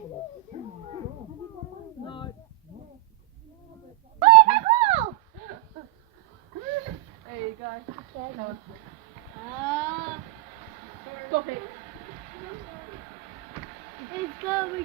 There you go. No. Stop it. It's going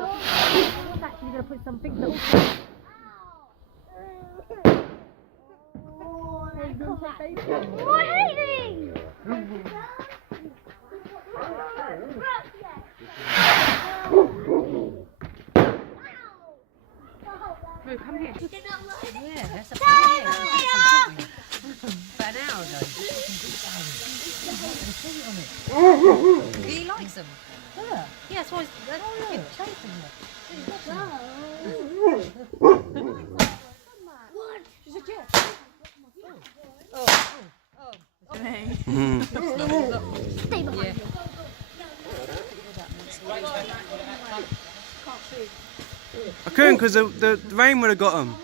up. I'm actually going to put some things that Oh, I hate these. Move, come here. Yeah, that's a plan. About an hour ago. He likes them. Yeah, that's why he's chasing them. Stay behind me. I couldn't because the rain would have got them.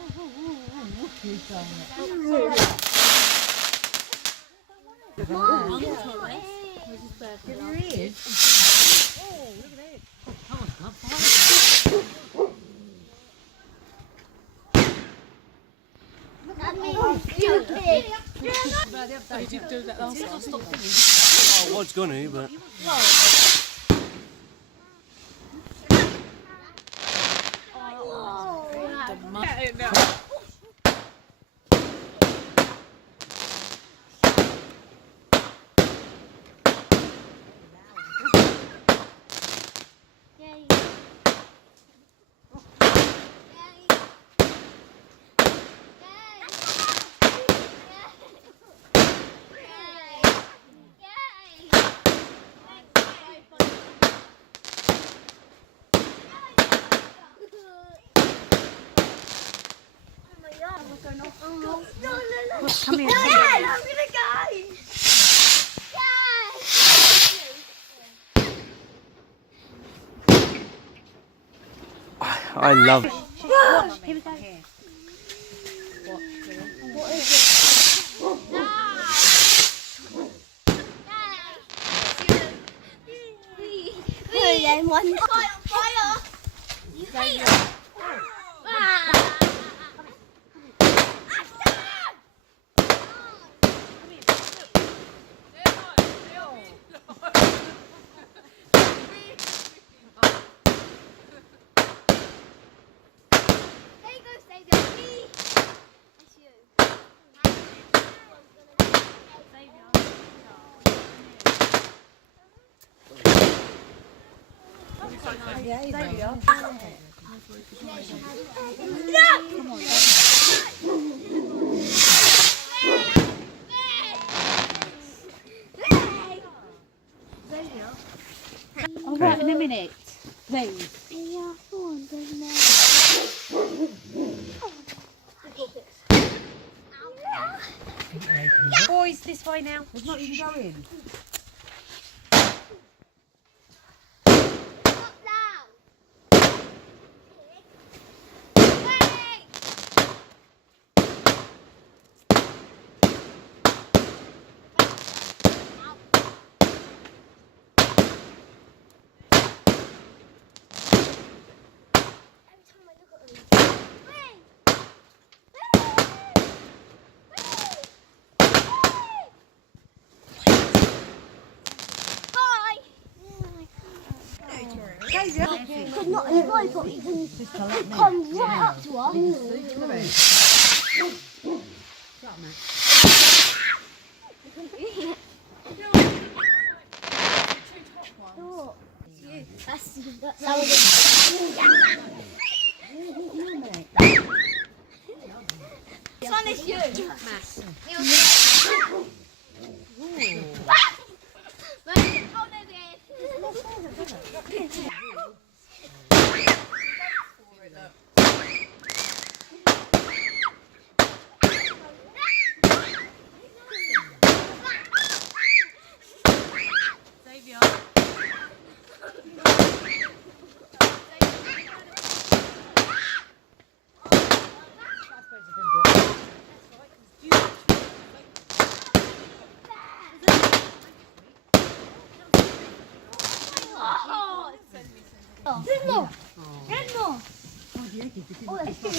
That means stupid. You did do that last time. I was gonna, but. come here. I'm gonna go. I love. Watch, here we go. Then one fire. You hate it. All right, in a minute. Please. Boys, this way now. There's not even going. Because not a robot, he can come right up to us. That's how it is. This one is you. Red no. Red no. Oh, that's good.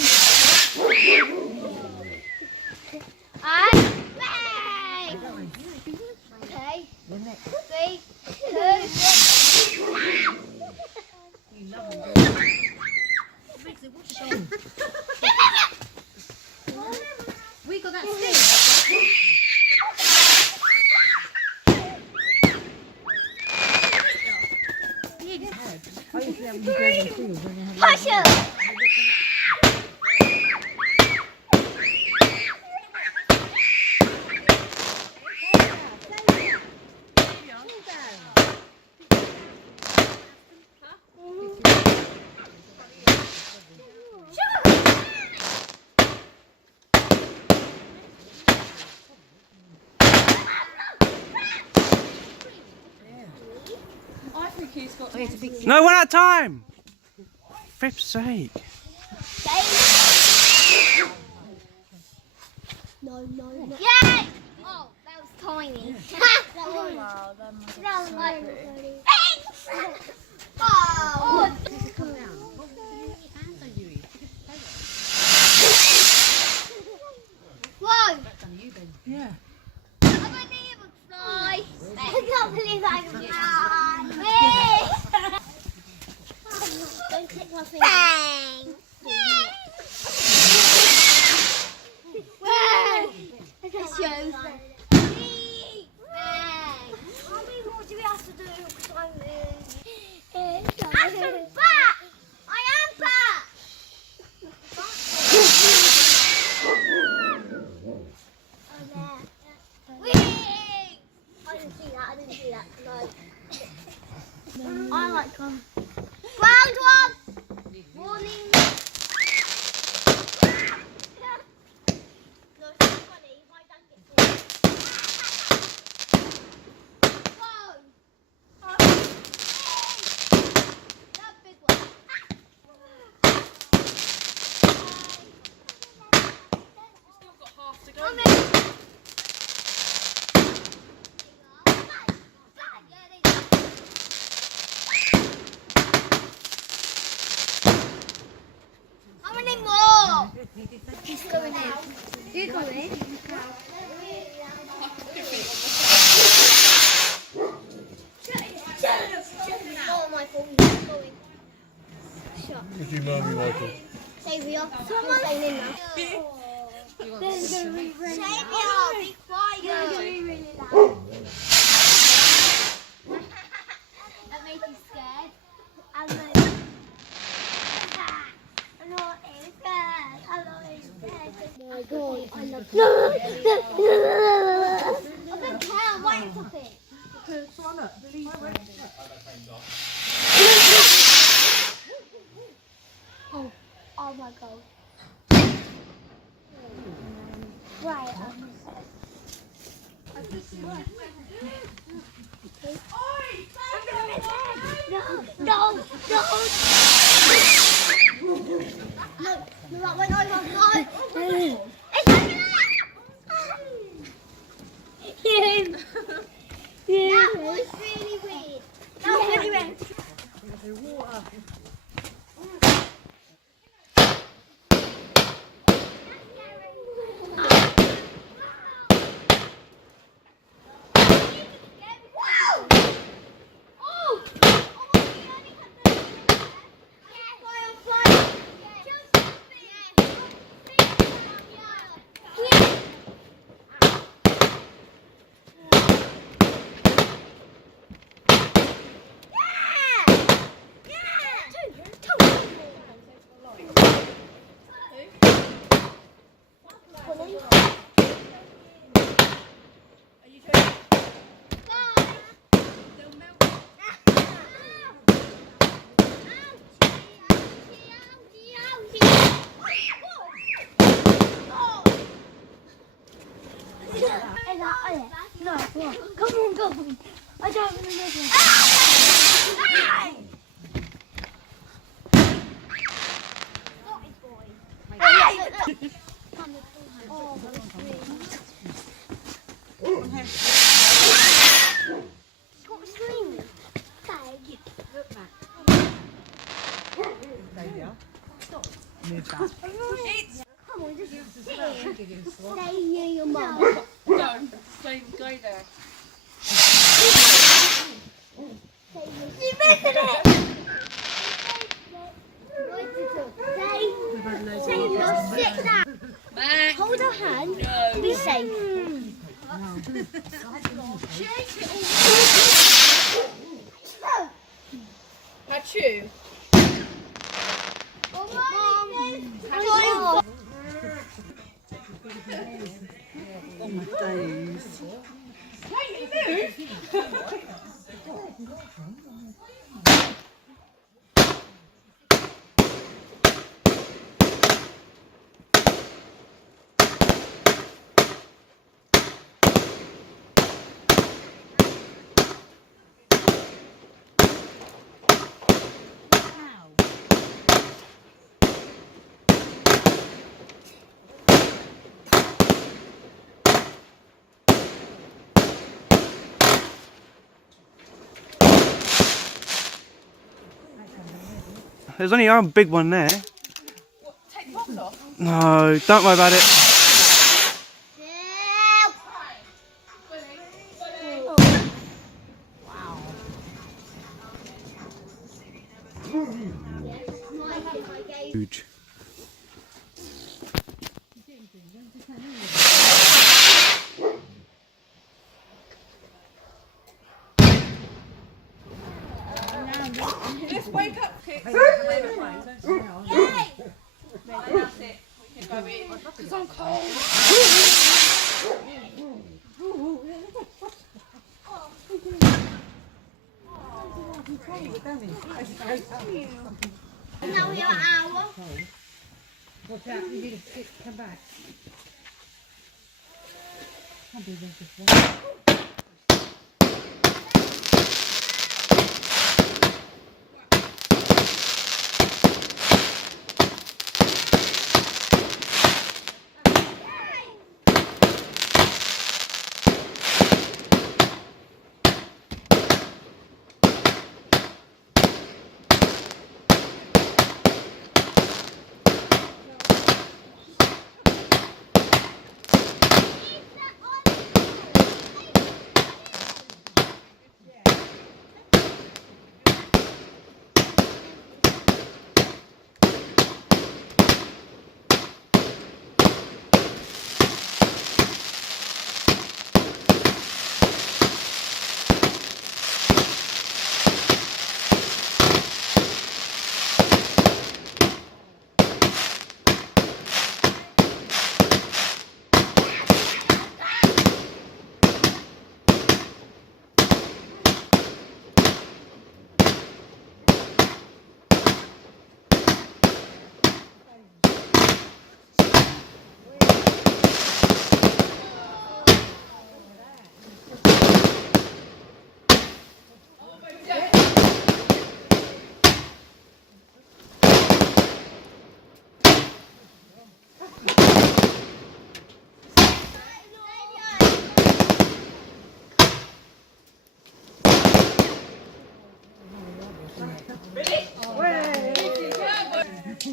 And bang! Okay. 3, 2. We got that stick. Push it. I think he's got. No, one at a time. Flip's sake. No. Yay! Oh, that was tiny. That was like. Oh! Whoa! Yeah. I wouldn't even fly. I can't believe I can fly. Don't click my finger. Bang! Look at you. Bang! How many more do we have to do? Because I'm back! I am back! Oh, there. Whee! I didn't see that. No. I like them. Round 1! Warning! No, it's not funny. You might dunk it for me. Whoa! Oh. That big one. Still got half to go. Come in. How many more? He's going in. You go in. Oh my God, he's going. Shut. Would you mommy, Michael? Saviour. Someone's going in now. Saviour, be quiet. They're going to be really loud. That made you scared. I'm not scared. I'm not scared. Oh my God, I love you. I don't care. I'm waiting for it. Oh my God. Right. No. No, that went over. No. It's not That was really weird. That was really weird. No, come on, go. I don't want to live with Stop screaming. Come on, just sit here. Stay near your mum. Go. Stay. Go there. You're missing it! Stay. Sit down. Max. Hold her hand. No. Be safe. Hachu. There's only a big one there. What? Take the box off. No, don't worry about it. Huge. Just wake up, kids. That's it. We can go in. Because I'm cold. Now we are owl. What's that? You need to come back.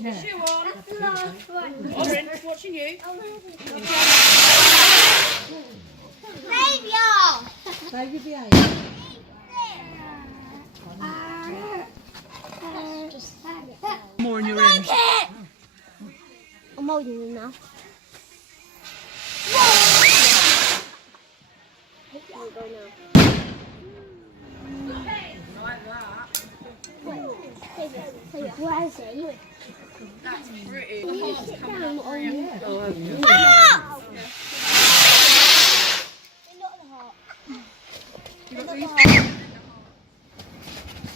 Shoe on. Orange, watching you. Baby, More in your room. I'm holding them now. Where is he? That's pretty. Sit down on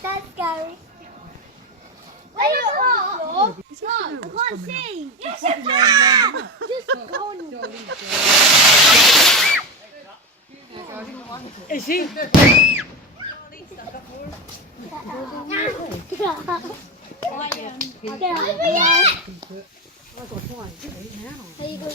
That's scary. Where you at? I can't see. Yes, you can. Just go on. Is he? There you go.